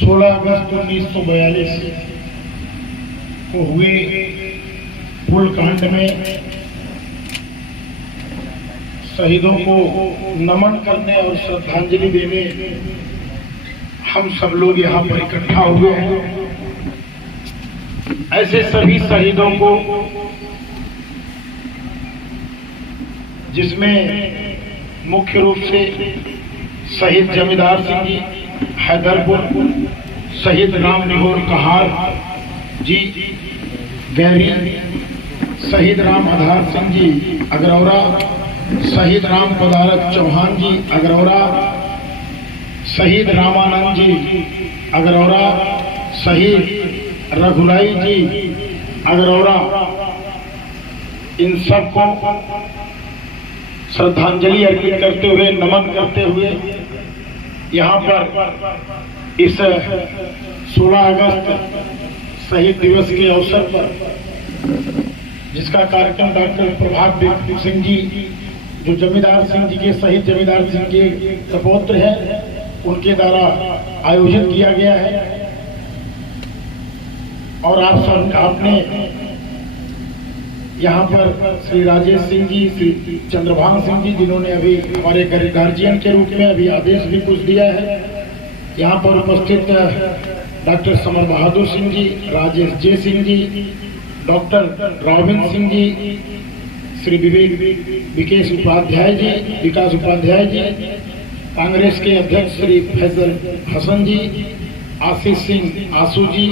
16 अगस्त 1942 को हुए पुलकांड में शहीदों को नमन करने और श्रद्धांजलि देने हम सब लोग यहाँ पर इकट्ठा हुए हैं। ऐसे सभी शहीदों को, जिसमें मुख्य रूप से शहीद जमींदार सिंह जी हैदरपुर, शहीद राम निहोर कहार जी गहरी, शहीद राम आधार सिंह जी अगरौरा, शहीद राम पदारक चौहान जी अगरौरा, शहीद रामानंद जी अगरौरा, शहीद रघुराई जी अगरौरा, इन सबको श्रद्धांजलि अर्पित करते हुए, नमन करते हुए यहाँ पर इस 16 अगस्त शहीद दिवस के अवसर पर, जिसका कार्यक्रम डॉक्टर प्रभात सिंह जी, जो जमींदार सिंह जी के, शहीद जमींदार सिंह के सपुत्र हैं, उनके द्वारा आयोजित किया गया है। और आप सब आपने यहाँ पर श्री राजेश सिंह जी, श्री चंद्रभान सिंह जी, जिन्होंने अभी हमारे गार्जियन के रूप में अभी आदेश भी कुछ दिया है, यहाँ पर उपस्थित डॉक्टर समर बहादुर सिंह जी, राजेश जे सिंह जी, डॉक्टर रॉबिन सिंह जी, श्री विकास उपाध्याय जी, कांग्रेस के अध्यक्ष श्री फैजल हसन जी, आशीष सिंह आसू जी,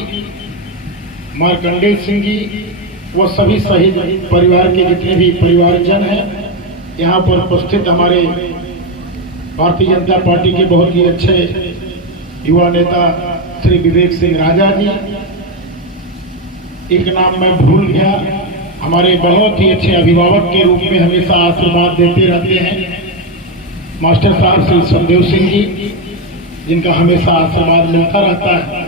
मार्कंडेय सिंह जी, वो सभी शहीद परिवार के जितने भी परिवारजन हैं, यहाँ पर उपस्थित हमारे भारतीय जनता पार्टी के बहुत ही अच्छे युवा नेता श्री विवेक सिंह राजा जी, एक नाम मैं भूल गया, हमारे बहुत ही अच्छे अभिभावक के रूप में हमेशा आशीर्वाद देते रहते हैं मास्टर साहब श्री संदेव सिंह जी, जिनका हमेशा आशीर्वाद मिलता रहता है।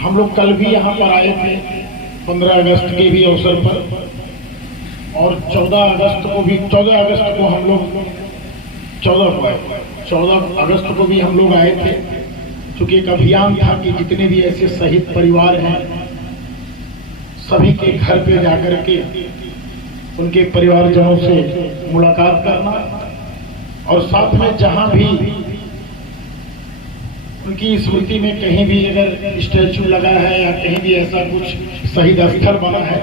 हम लोग कल भी यहाँ पर आए थे 15 अगस्त के भी अवसर पर, और 14 अगस्त को हम लोग 14 अगस्त को भी हम लोग आए थे, क्योंकि एक अभियान था कि जितने भी ऐसे शहीद परिवार हैं सभी के घर पे जाकर के उनके परिवारजनों से मुलाकात करना, और साथ में जहां भी उनकी स्मृति में कहीं भी अगर स्टैचू लगा है या कहीं भी ऐसा कुछ शहीद स्थल बना है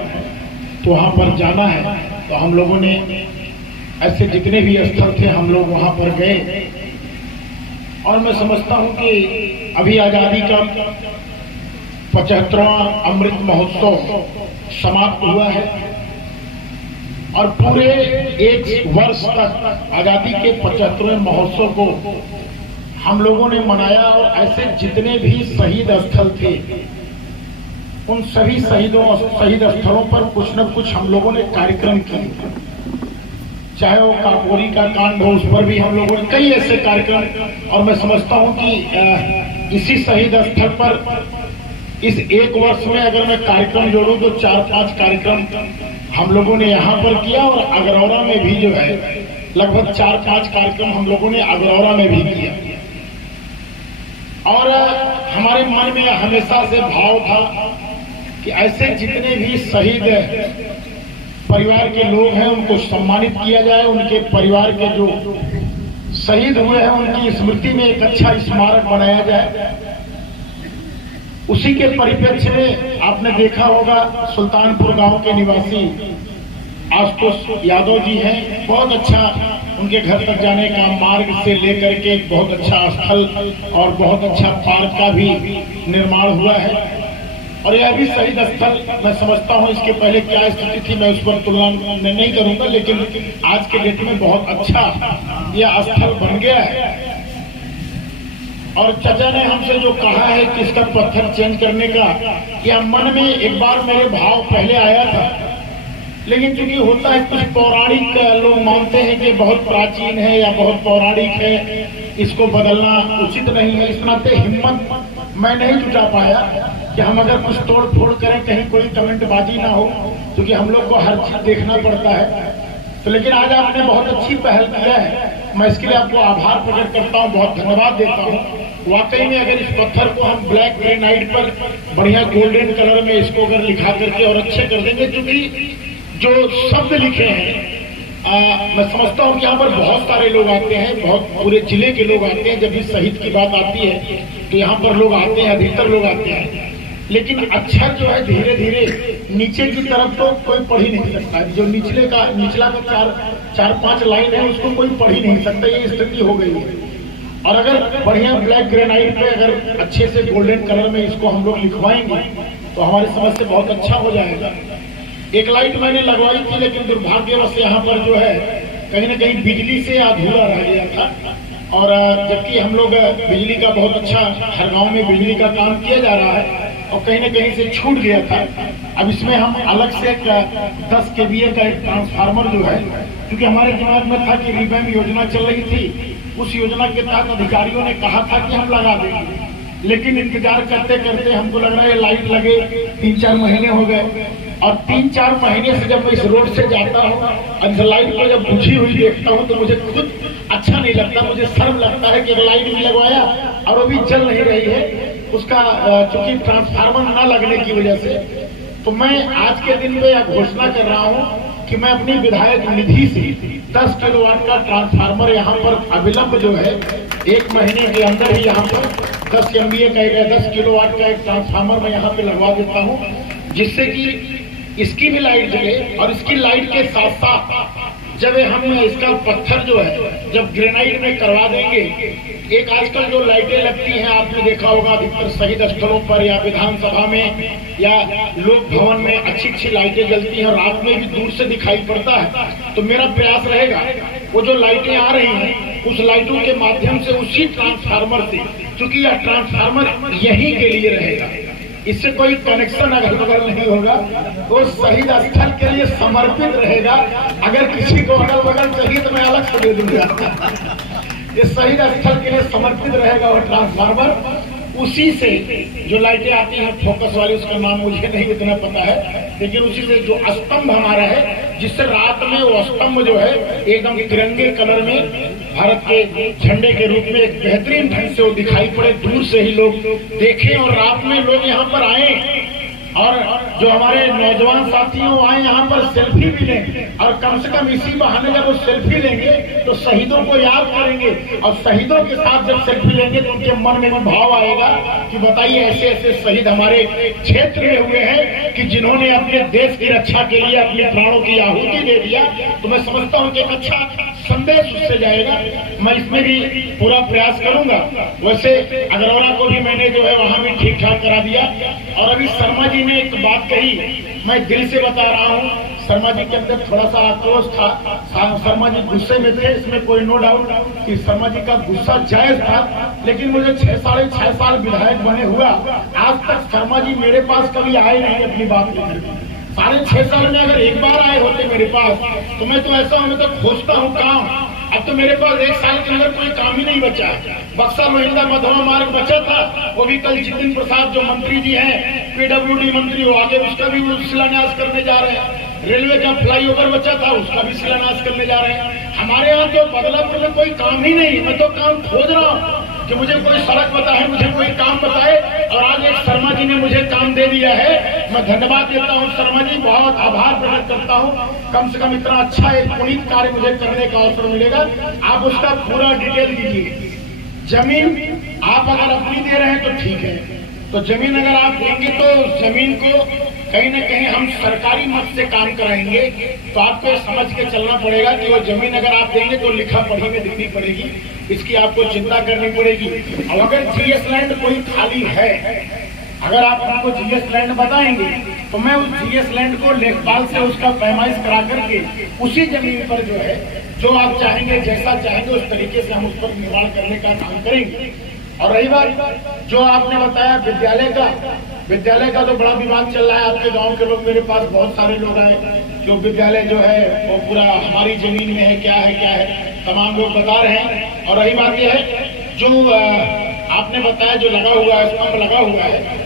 तो वहां पर जाना है। तो हम लोगों ने ऐसे जितने भी स्थल थे हम लोग वहां पर गए, और मैं समझता हूं कि अभी आजादी का 75वां अमृत महोत्सव समाप्त हुआ है, और पूरे एक वर्ष तक आजादी के 75वें महोत्सव को हम लोगों ने मनाया, और ऐसे जितने भी शहीद स्थल थे उन सभी शहीद स्थलों पर कुछ न कुछ हम लोगों ने कार्यक्रम किए, चाहे वो काकोरी का कांड हो, उस पर भी हम लोगों ने कई ऐसे कार्यक्रम। और मैं समझता हूं कि इसी शहीद स्थल पर इस एक वर्ष में अगर मैं कार्यक्रम जोड़ूं तो 4-5 कार्यक्रम हम लोगों ने यहाँ पर किया, और अगरौरा में भी जो है लगभग 4-5 कार्यक्रम हम लोगों ने अगरौरा में भी किया। और हमारे मन में हमेशा से भाव था कि ऐसे जितने भी शहीद परिवार के लोग हैं उनको सम्मानित किया जाए, उनके परिवार के जो शहीद हुए हैं उनकी स्मृति में एक अच्छा स्मारक बनाया जाए। उसी के परिप्रेक्ष्य में आपने देखा होगा सुल्तानपुर गांव के निवासी आशुतोष यादव जी हैं, बहुत अच्छा उनके घर तक जाने का मार्ग से लेकर के एक बहुत अच्छा स्थल और बहुत अच्छा पार्क का भी निर्माण हुआ है। और यह भी शहीद स्थल मैं समझता हूं, इसके पहले क्या स्थिति थी मैं उस पर तुलना नहीं करूंगा, लेकिन आज के डेट में बहुत अच्छा यह स्थल बन गया है। और चाचा ने हमसे जो कहा है कि इसका पत्थर चेंज करने का, या मन में एक बार मेरे भाव पहले आया था, लेकिन चूंकि होता है कुछ पौराणिक लोग मानते हैं कि बहुत प्राचीन है या बहुत पौराणिक है, इसको बदलना उचित नहीं है। इस नाते हिम्मत मैं नहीं जुटा पाया कि हम अगर कुछ तोड़ फोड़ करें कहीं कोई कमेंटबाजी ना हो, क्योंकि हम लोग को हर चीज देखना पड़ता है। तो लेकिन आज आपने बहुत अच्छी पहल किया है, मैं इसके लिए आपको आभार प्रकट करता हूँ, बहुत धन्यवाद देता हूँ। वाकई में अगर इस पत्थर को हम ब्लैक ग्रेनाइट पर बढ़िया गोल्डन कलर में इसको अगर लिखा करके और अच्छे कर देंगे, क्योंकि जो शब्द लिखे हैं मैं समझता हूँ कि यहाँ पर बहुत सारे लोग आते हैं, बहुत पूरे जिले के लोग आते हैं। जब भी शहीद की बात आती है तो यहाँ पर लोग आते हैं, अधिकतर लोग आते हैं, लेकिन अक्षर जो है धीरे धीरे नीचे की तरफ तो कोई पढ़ ही नहीं सकता। जो निचला का चार पांच लाइन है उसको कोई पढ़ ही नहीं सकता, ये स्थिति हो गई है। और अगर बढ़िया ब्लैक ग्रेनाइट पे अगर अच्छे से गोल्डन कलर में इसको हम लोग लिखवाएंगे तो हमारी समझ से बहुत अच्छा हो जाएगा। एक लाइट मैंने लगवाई थी, लेकिन दुर्भाग्यवश यहाँ पर जो है कहीं ना कहीं बिजली से अधूरा रह गया था, और जबकि हम लोग बिजली का बहुत अच्छा, हर गांव में बिजली का काम किया जा रहा है और कहीं ना कहीं से छूट गया था। अब इसमें हम अलग से 10 kVA का एक ट्रांसफार्मर जो है, क्योंकि हमारे दिमाग में था कि रिवैम्प योजना चल रही थी, उस योजना के तहत अधिकारियों ने कहा था कि हम लगा देंगे, लेकिन इंतजार करते करते हमको लग रहा है लाइट लगे 3-4 महीने हो गए। और 3-4 महीने से जब मैं इस रोड से जाता हूँ और लाइट को जब बुझी हुई देखता हूँ तो मुझे खुद अच्छा नहीं लगता, मुझे शर्म लगता है कि लाइट भी लगवाया और वो भी जल नहीं रही है, उसका चूंकि ट्रांसफार्मर ना लगने की वजह से। तो मैं आज के दिन में यह घोषणा कर रहा हूँ कि मैं अपनी विधायक निधि से 10 किलोवाट का ट्रांसफार्मर यहाँ पर अविलंब जो है 1 महीने के अंदर ही यहाँ पर 10 MVA का 10 किलोवाट का एक ट्रांसफार्मर मैं यहाँ पे लगवा देता हूँ, जिससे कि इसकी भी लाइट जले। और इसकी लाइट के साथ साथ जब हम इसका पत्थर जो है जब ग्रेनाइट में करवा देंगे, एक आजकल जो लाइटें लगती हैं आपने देखा होगा अधिकतर शहीद स्थलों पर या विधानसभा में या लोक भवन में अच्छी लाइटें जलती हैं, रात में भी दूर से दिखाई पड़ता है। तो मेरा प्रयास रहेगा वो जो लाइटें आ रही हैं उस लाइटों के माध्यम से उसी ट्रांसफार्मर से, क्योंकि यह ट्रांसफार्मर यहीं के लिए रहेगा, इससे कोई कनेक्शन अगल बगल नहीं होगा, वो शहीद स्थल के लिए समर्पित रहेगा। अगर किसी को अगल बगल चाहिए तो मैं अलग से दे दूंगा। ये शहीद स्थल के लिए समर्पित रहेगा वो ट्रांसफार्मर। उसी से जो लाइटें आती हैं फोकस वाली, उसका नाम मुझे नहीं इतना पता है, लेकिन उसी से जो स्तंभ हमारा है, जिससे रात में वो स्तंभ जो है एकदम तिरंगे कलर में भारत के झंडे के रूप में एक बेहतरीन ढंग से वो दिखाई पड़े, दूर से ही लोग देखें और रात में लोग यहाँ पर आए और जो हमारे नौजवान साथी हैं वो आए यहाँ पर सेल्फी भी लें, और कम से कम इसी बहाने जब वो सेल्फी लेंगे तो शहीदों को याद करेंगे, और शहीदों के साथ जब सेल्फी लेंगे तो उनके मन में भाव आएगा कि बताइए ऐसे ऐसे शहीद हमारे क्षेत्र में हुए हैं कि जिन्होंने अपने देश की रक्षा के लिए अपने प्राणों की आहुति दे दिया। तो मैं समझता हूँ कि एक अच्छा संदेश उससे जाएगा। मैं इसमें भी पूरा प्रयास करूंगा। वैसे अग्रवाल को भी मैंने जो है वहां भी ठीक ठाक करा दिया। और अभी शर्मा जी ने एक बात कही, मैं दिल से बता रहा हूँ, शर्मा जी के अंदर थोड़ा सा आक्रोश था, शर्मा जी गुस्से में थे, इसमें कोई नो डाउट कि शर्मा जी का गुस्सा जायज था, लेकिन मुझे 6 साल विधायक बने हुआ आज तक शर्मा जी मेरे पास कभी आए नहीं अपनी बात लेकर। 6.5 साल में अगर एक बार आए होते मेरे पास तो मैं तो ऐसा हूं, मैं तो खोजता हूँ काम। अब तो मेरे पास 1 साल के अंदर कोई काम ही नहीं बचा। बक्सा महिंदा मधवा मार्ग बचा था, वो भी कल जितिन प्रसाद जो मंत्री जी हैं, PWD मंत्री, वो आगे उसका भी शिलान्यास करने जा रहे हैं। रेलवे का फ्लाईओवर बचा था, उसका भी शिलान्यास करने जा रहे हैं। हमारे यहाँ जो बदलापुर में कोई काम ही नहीं, मैं तो काम खोज रहा हूँ कि मुझे कोई सड़क बताए, मुझे कोई काम बताए, और आज एक शर्मा जी ने मुझे काम दे दिया है। मैं धन्यवाद देता हूँ शर्मा जी, बहुत आभार प्रकट करता हूँ। कम से कम इतना अच्छा एक पुनीत कार्य मुझे करने का अवसर मिलेगा। आप उसका पूरा डिटेल दीजिए। जमीन आप अगर अपनी दे रहे हैं तो ठीक है, तो जमीन अगर आप देंगे तो जमीन को कहीं ना कहीं हम सरकारी मत से काम कराएंगे, तो आपको समझ के चलना पड़ेगा कि वो जमीन अगर आप देंगे तो लिखा पढ़ी में दिखनी पड़ेगी, इसकी आपको चिंता करनी पड़ेगी। और अगर GS लैंड कोई खाली है, अगर आप हमको GS लैंड बताएंगे तो मैं उस GS लैंड को लेखपाल से उसका पैमाइश करा करके उसी जमीन पर जो है जो आप चाहेंगे, जैसा चाहेंगे उस तरीके से हम उस पर निर्माण करने का काम करेंगे। और रही बात जो आपने बताया विद्यालय का तो बड़ा विवाद चल रहा है। आपके गांव के लोग, मेरे पास बहुत सारे लोग आए जो विद्यालय जो है वो पूरा हमारी जमीन में है, क्या है, तमाम लोग बता रहे हैं। और रही बात यह है जो आपने बताया जो लगा हुआ है, स्तंभ लगा हुआ है,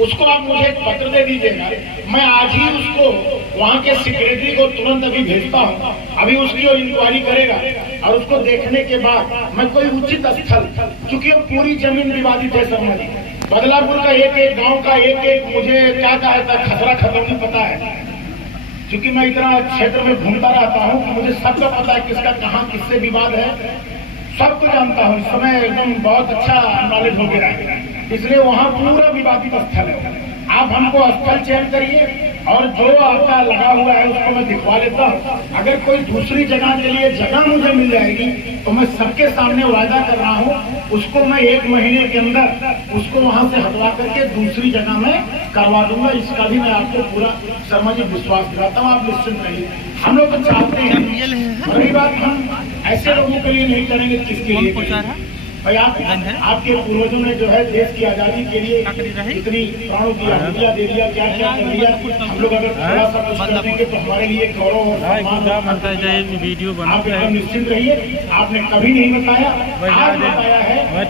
उसको आप मुझे एक पत्र दे दीजिएगा, मैं आज ही उसको वहाँ के सेक्रेटरी को तुरंत अभी भेजता हूँ, अभी उसकी इंक्वायरी करेगा और उसको देखने के बाद मैं कोई उचित स्थल, क्योंकि वो पूरी जमीन विवादित है शर्मा जी, बदलापुर का एक एक गांव का एक एक मुझे क्या कहता है खतरा खत्म नहीं पता है, क्योंकि मैं इतना क्षेत्र में घूमता रहता हूँ कि मुझे सबका पता है किसका कहाँ किससे विवाद है, सबको जानता हूँ। इस समय एकदम बहुत अच्छा नॉलेज हो गया है, इसलिए वहाँ पूरा विवादित स्थल है। आप हमको स्थल चयन करिए और जो आपका लगा हुआ है उसको मैं दिखवा लेता हूँ। अगर कोई दूसरी जगह के लिए जगह मुझे मिल जाएगी तो मैं सबके सामने वादा कर रहा हूँ, उसको मैं 1 महीने के अंदर उसको वहां से हटवा करके दूसरी जगह में करवा दूंगा। इसका भी मैं आपको पूरा शर्मा जी विश्वास दिलाता हूँ, आप निश्चिंत रहिए। हम लोग तो चाहते हैं, बड़ी बात हम ऐसे लोगों के लिए नहीं करेंगे किसके लिए भाई, आपके पूर्वजों ने जो है देश की आजादी के लिए इतनी प्राणों की आहुतियां दे दिया, क्या क्या कर दिया। हम लोग अगर थोड़ा सा कुछ कर देंगे तो हमारे लिए गौरव और सम्मान। वीडियो आप एकदम निश्चिंत रहिए, आपने कभी नहीं बताया, आज बताया है। मैं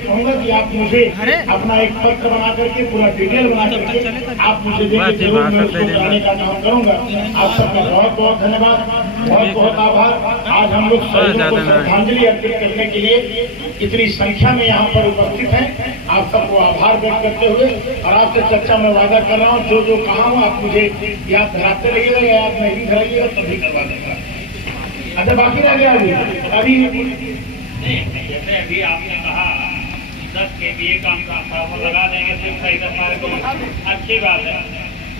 कहूँगा कि आप मुझे अपना एक पत्र बना करके पूरा डिटेल बना करके आप मुझे देंगे, जरूर मैं उसको कराने का काम करूँगा। आप सबका बहुत बहुत धन्यवाद, बहुत बहुत आभार। आज हम लोग शहीदों को श्रद्धांजलि अर्पित करने के लिए इतनी संख्या में यहाँ पर उपस्थित हैं। आप सबको आभार व्यक्त करते हुए और आपसे चर्चा में वादा कर रहा हूँ, जो जो कहा हूँ आप मुझे याद कराते रहिएगा, याद नहीं कराइएगा तभी करवा देगा। अच्छा बाकी रह गया अभी जैसे अभी आपने कहा 10 KVA का हम लगा देंगे सिर्फ 10 अच्छी बात है।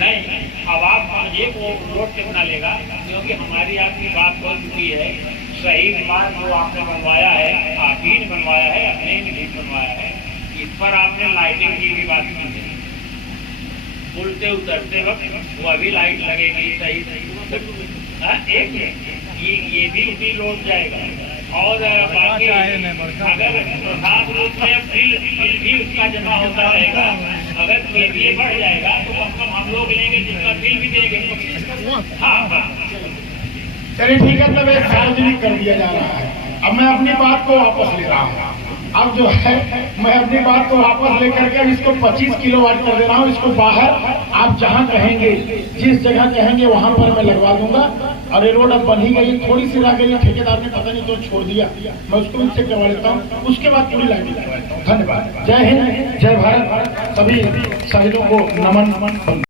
नहीं, अब आप समझिए वो रोड कितना लेगा, क्योंकि हमारी आपकी बात हो चुकी है। शहीद मार्ग जो आपने बनवाया है, आप ही ने बनवाया है, अपने ही नहीं बनवाया है, इस पर आपने लाइटिंग की भी बात की है। उड़ते उतरते वक्त वो अभी लाइट लगेगी, सही एक ये भी उसी रोड जाएगा। और बाकी अगर प्रधान रूप से बिल भी उसका जमा होता रहेगा, अगर KVA बढ़ जाएगा तो कम से कम हम लोग लेंगे जिसका बिल भी देंगे। हाँ चलिए ठीक है, तब एक सार्वजनिक कर दिया जा रहा है। अब मैं अपनी बात को वापस ले रहा हूँ, अब जो है मैं अपनी बात को वापस लेकर के इसको 25 किलोवाट कर दे रहा हूँ। इसको बाहर आप जहाँ कहेंगे, जिस जगह कहेंगे वहां पर मैं लगवा दूंगा। और ये रोड अब बन ही गई, थोड़ी सी रह गई, ठेकेदार ने पता नहीं तो छोड़ दिया, मैं उसको इनसे करवा लेता हूँ, उसके बाद पूरी लाइटिंग करवा लेता हूँ। धन्यवाद। जय हिंद, जय भारत, सभी शहीदों को नमन।